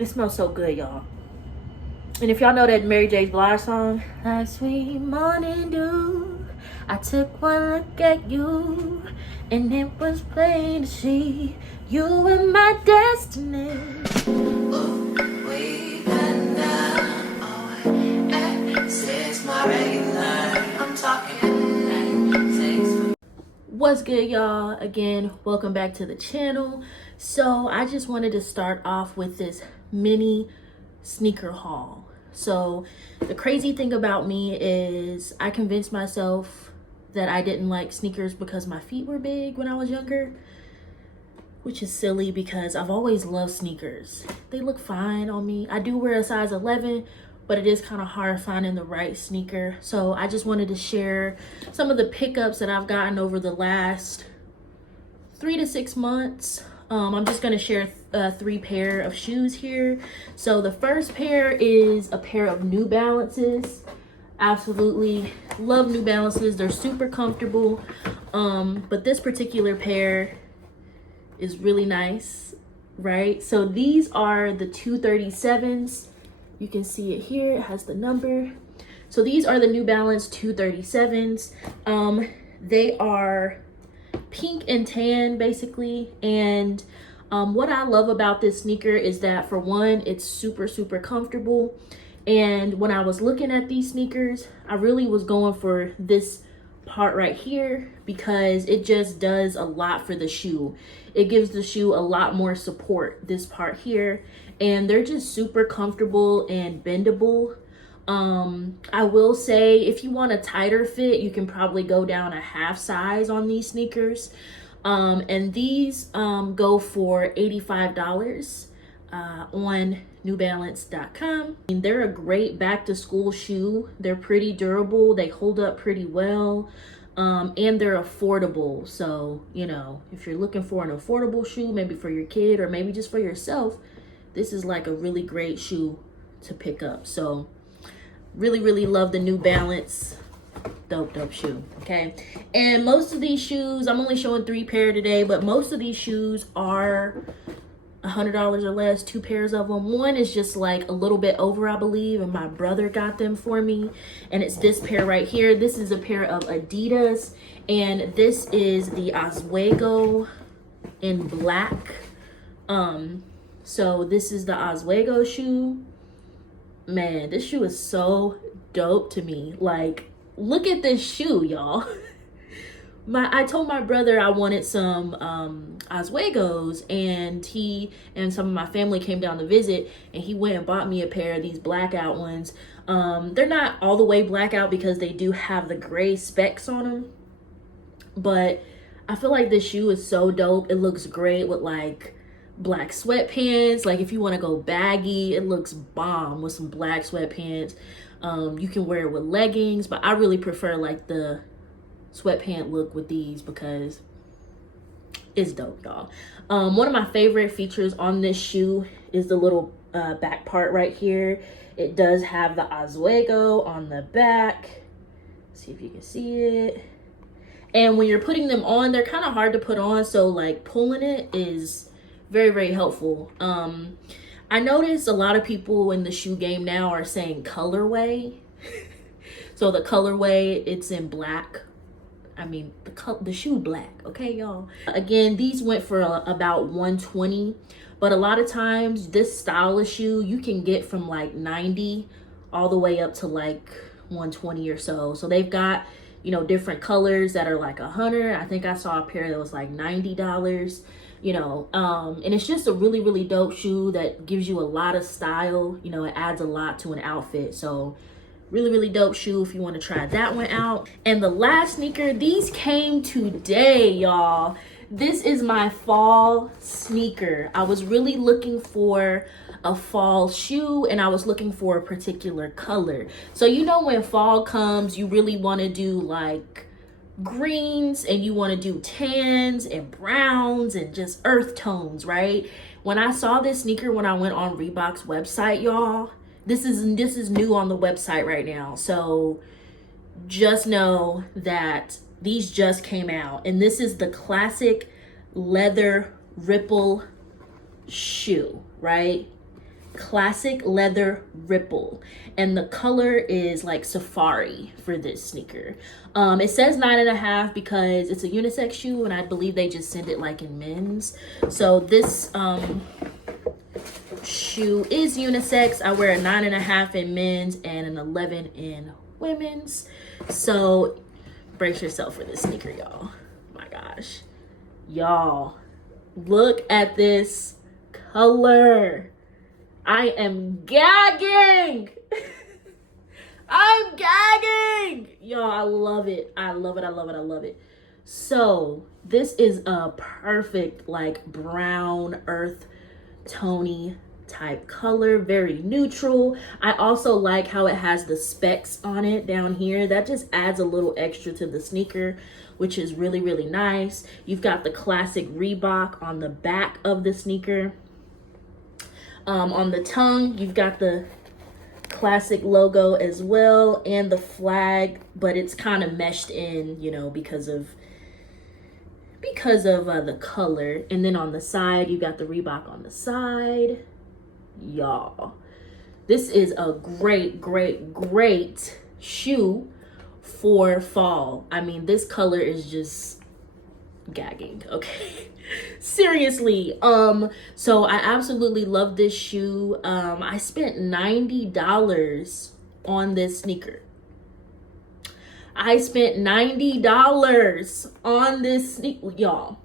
It smells so good, y'all. And if y'all know that Mary J. Blige song, like sweet morning dew, I took one look at you, and it was plain to see you were my destiny. Oh, wait, access my regular. I'm talking. What's good, y'all? Again, welcome back to the channel. So I just wanted to start off with this mini sneaker haul. So the crazy thing about me is I convinced myself that I didn't like sneakers because my feet were big when I was younger, which is silly because I've always loved sneakers. They look fine on me. I do wear a size 11, but it is kind of hard finding the right sneaker. So I just wanted to share some of the pickups that I've gotten over the last 3 to 6 months. I'm just gonna share 3 pair of shoes here. So the first pair is a pair of New Balances. Absolutely love New Balances. They're super comfortable. But this particular pair is really nice, right? So these are the 237s. You can see it here, it has the number. So these are the New Balance 237s. They are pink and tan basically. And what I love about this sneaker is that, for one, it's super comfortable. And when I was looking at these sneakers, I really was going for this part right here because it just does a lot for the shoe. It gives the shoe a lot more support, this part here, and they're just super comfortable and bendable. I will say, if you want a tighter fit, you can probably go down a half size on these sneakers. And these go for $85 on newbalance.com. And they're a great back to school shoe. They're pretty durable, they hold up pretty well, and they're affordable. So, you know, if you're looking for an affordable shoe, maybe for your kid or maybe just for yourself, this is like a really great shoe to pick up. So really love the New Balance. Dope shoe. Okay, and most of these shoes, I'm only showing 3 pair today, but most of these shoes are $100 or less. 2 pairs of them. One is just like a little bit over, I believe, and my brother got them for me, and it's this pair right here. This is a pair of Adidas, and this is the Oswego in black. So this is the Oswego shoe. Man, this shoe is so dope to me. Like, look at this shoe, y'all. I told my brother I wanted some Oswegos, and he and some of my family came down to visit, and he went and bought me a pair of these blackout ones. They're not all the way blackout because they do have the gray specks on them, but I feel like this shoe is so dope. It looks great with like black sweatpants. Like, if you want to go baggy, it looks bomb with some black sweatpants. You can wear it with leggings, but I really prefer like the sweatpant look with these because it's dope, y'all. One of my favorite features on this shoe is the little back part right here. It does have the Oswego on the back. See if you can see it. And when you're putting them on, they're kind of hard to put on, so like pulling it is very helpful. I noticed a lot of people in the shoe game now are saying colorway. So the colorway, it's in black. I mean, the shoe black, okay, y'all? Again, these went for about $120, but a lot of times this style of shoe you can get from like $90 all the way up to like $120 or so. So they've got, you know, different colors that are like $100. I think I saw a pair that was like $90. You know, and it's just a really dope shoe that gives you a lot of style. You know, it adds a lot to an outfit. So really dope shoe if you want to try that one out. And the last sneaker, these came today, y'all. This is my fall sneaker. I was really looking for a fall shoe, and I was looking for a particular color. So, you know, when fall comes, you really want to do like greens, and you want to do tans and browns and just earth tones, right? When I saw this sneaker when I went on Reebok's website, y'all, this is new on the website right now, so just know that these just came out, and this is the classic leather ripple shoe, right? classic leather ripple, and the color is like safari for this sneaker. It says 9.5 because it's a unisex shoe, and I believe they just send it like in men's. So this shoe is unisex. I wear a 9.5 in men's and an 11 in women's. So brace yourself for this sneaker, y'all. My gosh, y'all, look at this color. I am gagging. I'm gagging. Y'all, I love it. I love it. I love it. I love it. So this is a perfect like brown earth tony type color, very neutral. I also like how it has the specs on it down here. That just adds a little extra to the sneaker, which is really, really nice. You've got the classic Reebok on the back of the sneaker. On the tongue, you've got the classic logo as well, and the flag, but it's kind of meshed in, you know, because of the color. And then on the side, you got the Reebok on the side. Y'all, this is a great, great, great shoe for fall. I mean, this color is just gagging, okay? Seriously. So I absolutely love this shoe. I spent $90 on this sneaker. I spent $90 on this sneaker, y'all.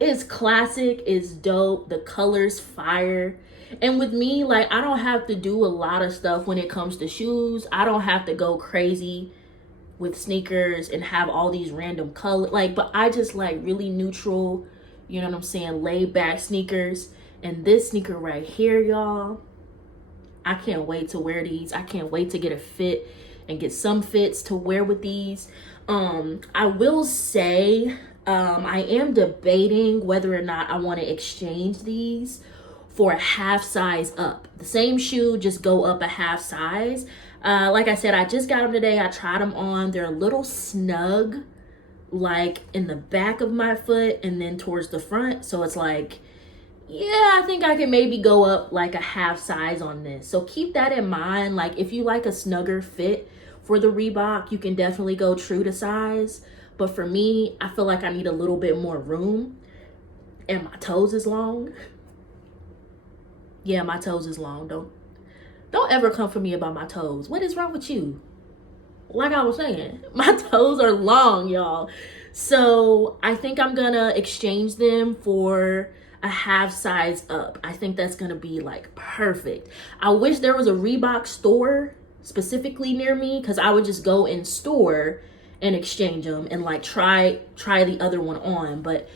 It's classic, it's dope, the color's fire. And with me, like, I don't have to do a lot of stuff when it comes to shoes. I don't have to go crazy with sneakers and have all these random colors, like, but I just like really neutral, you know what I'm saying, laid back sneakers. And this sneaker right here, y'all, I can't wait to wear these. I can't wait to get a fit and get some fits to wear with these. I will say, I am debating whether or not I want to exchange these for a half size up. The same shoe, just go up a half size. Like I said, I just got them today. I tried them on. They're a little snug, like in the back of my foot and then towards the front. So it's like, yeah, I think I can maybe go up like a half size on this. So keep that in mind. Like if you like a snugger fit for the Reebok, you can definitely go true to size. But for me, I feel like I need a little bit more room, and my toes is long. Yeah, my toes is long. Don't ever come for me about my toes. What is wrong with you? Like I was saying, my toes are long, y'all. So I think I'm gonna exchange them for a half size up. I think that's gonna be like perfect. I wish there was a Reebok store specifically near me, because I would just go in store and exchange them and like try the other one on. But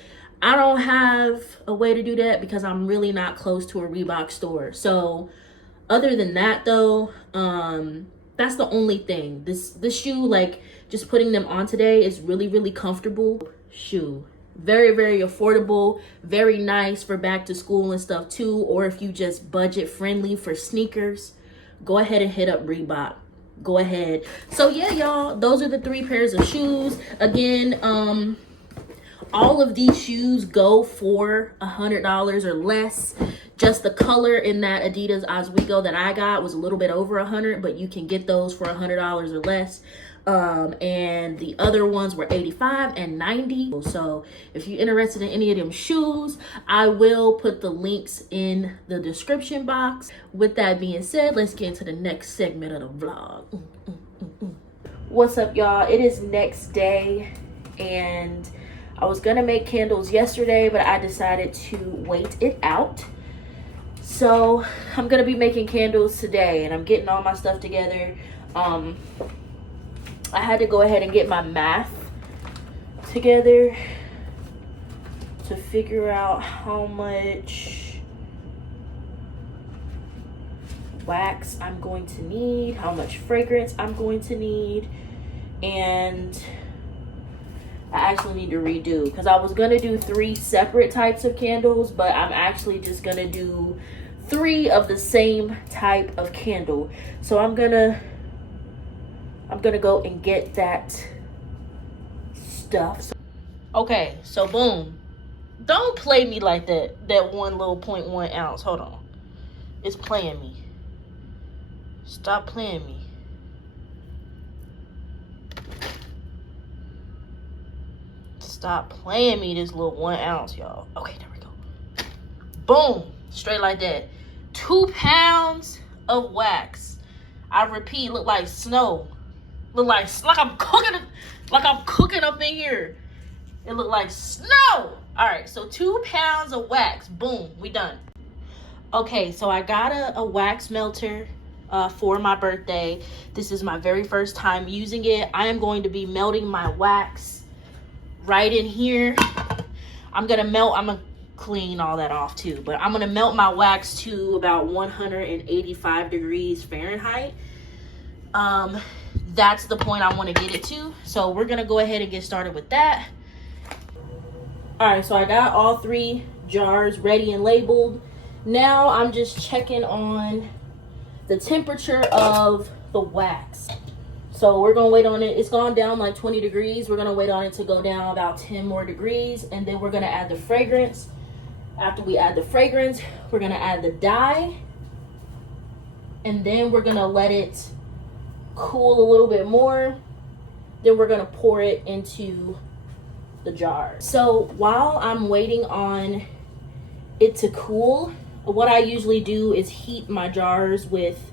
I don't have a way to do that because I'm really not close to a Reebok store. So other than that though, that's the only thing. This shoe, like just putting them on today, is really, really comfortable shoe. Very, very affordable, very nice for back to school and stuff too. Or if you just budget friendly for sneakers, go ahead and hit up Reebok. Go ahead. So yeah, y'all, those are the 3 pairs of shoes. Again, all of these shoes go for $100 or less. Just the color in that Adidas Oswego that I got was a little bit over $100, but you can get those for $100 or less. And the other ones were $85 and $90. So if you're interested in any of them shoes, I will put the links in the description box. With that being said, let's get into the next segment of the vlog. What's up, y'all? It is next day, and I was gonna make candles yesterday, but I decided to wait it out. So I'm gonna be making candles today, and I'm getting all my stuff together. I had to go ahead and get my math together to figure out how much wax I'm going to need, how much fragrance I'm going to need, and I actually need to redo, because I was gonna do 3 separate types of candles, but I'm actually just gonna do 3 of the same type of candle. So I'm gonna go and get that stuff. Okay, so boom. Don't play me like that one little 0.1 ounce. Hold on. It's playing me. Stop playing me. Stop playing me, this little 1 ounce, y'all. Okay, there we go. Boom. Straight like that. 2 pounds of wax. I repeat, look like snow. Look like I'm cooking up in here. It looked like snow. All right, so 2 pounds of wax. Boom, we done. Okay, so I got a wax melter for my birthday. This is my very first time using it. I am going to be melting my wax right in here. I'm gonna clean all that off too, but I'm gonna melt my wax to about 185 degrees Fahrenheit. That's the point I want to get it to. So we're gonna go ahead and get started with that. All right, so I got all 3 jars ready and labeled. Now I'm just checking on the temperature of the wax. So we're gonna wait on it. It's gone down like 20 degrees. We're gonna wait on it to go down about 10 more degrees, and then we're gonna add the fragrance. After we add the fragrance, we're gonna add the dye, and then we're gonna let it cool a little bit more. Then we're gonna pour it into the jar. So while I'm waiting on it to cool, what I usually do is heat my jars with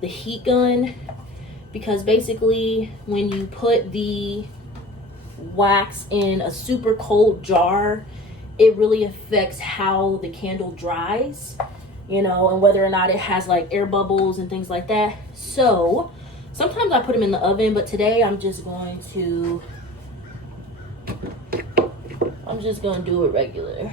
the heat gun, because basically when you put the wax in a super cold jar, it really affects how the candle dries, you know, and whether or not it has like air bubbles and things like that. So sometimes I put them in the oven, but today I'm just going to do it regular.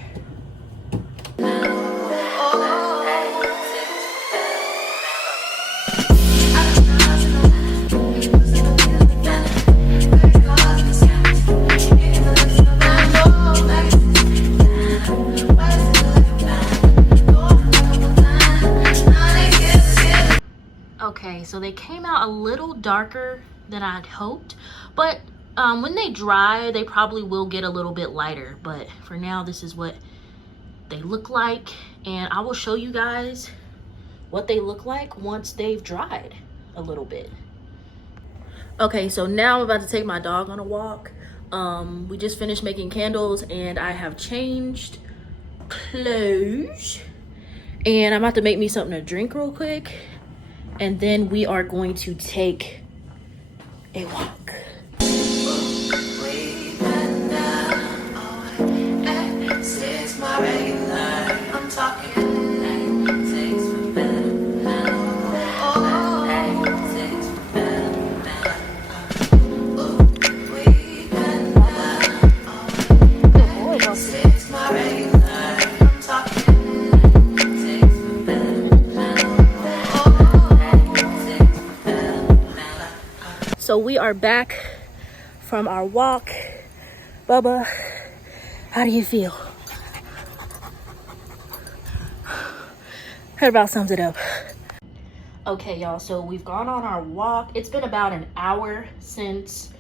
Okay, so they came out a little darker than I'd hoped, but when they dry, they probably will get a little bit lighter. But for now, this is what they look like, and I will show you guys what they look like once they've dried a little bit. Okay, so now I'm about to take my dog on a walk. We just finished making candles, and I have changed clothes, and I'm about to make me something to drink real quick, and then we are going to take a walk. So we are back from our walk. Bubba, how do you feel? That about sums it up. Okay, y'all, so we've gone on our walk. It's been about an hour since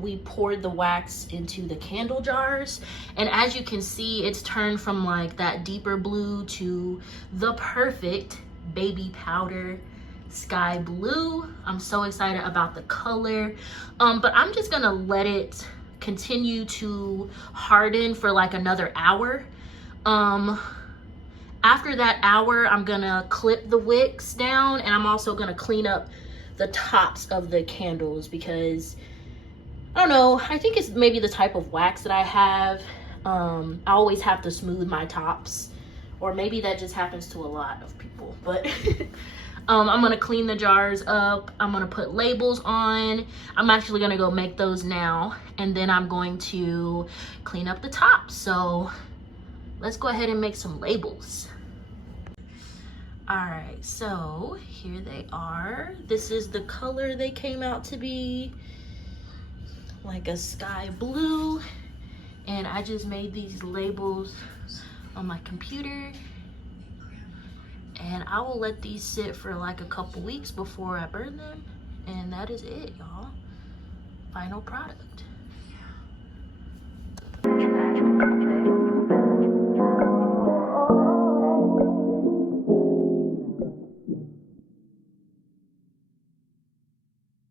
we poured the wax into the candle jars. And as you can see, it's turned from like that deeper blue to the perfect baby powder sky blue. I'm so excited about the color, but I'm just gonna let it continue to harden for like another hour. After that hour, I'm gonna clip the wicks down, and I'm also gonna clean up the tops of the candles, because I don't know, I think it's maybe the type of wax that I have. I always have to smooth my tops, or maybe that just happens to a lot of people, but I'm gonna clean the jars up. I'm gonna put labels on. I'm actually gonna go make those now, and then I'm going to clean up the tops. So let's go ahead and make some labels. All right, so here they are. This is the color they came out to be, like a sky blue. And I just made these labels on my computer, and I will let these sit for like a couple weeks before I burn them, and that is it, y'all. Final product.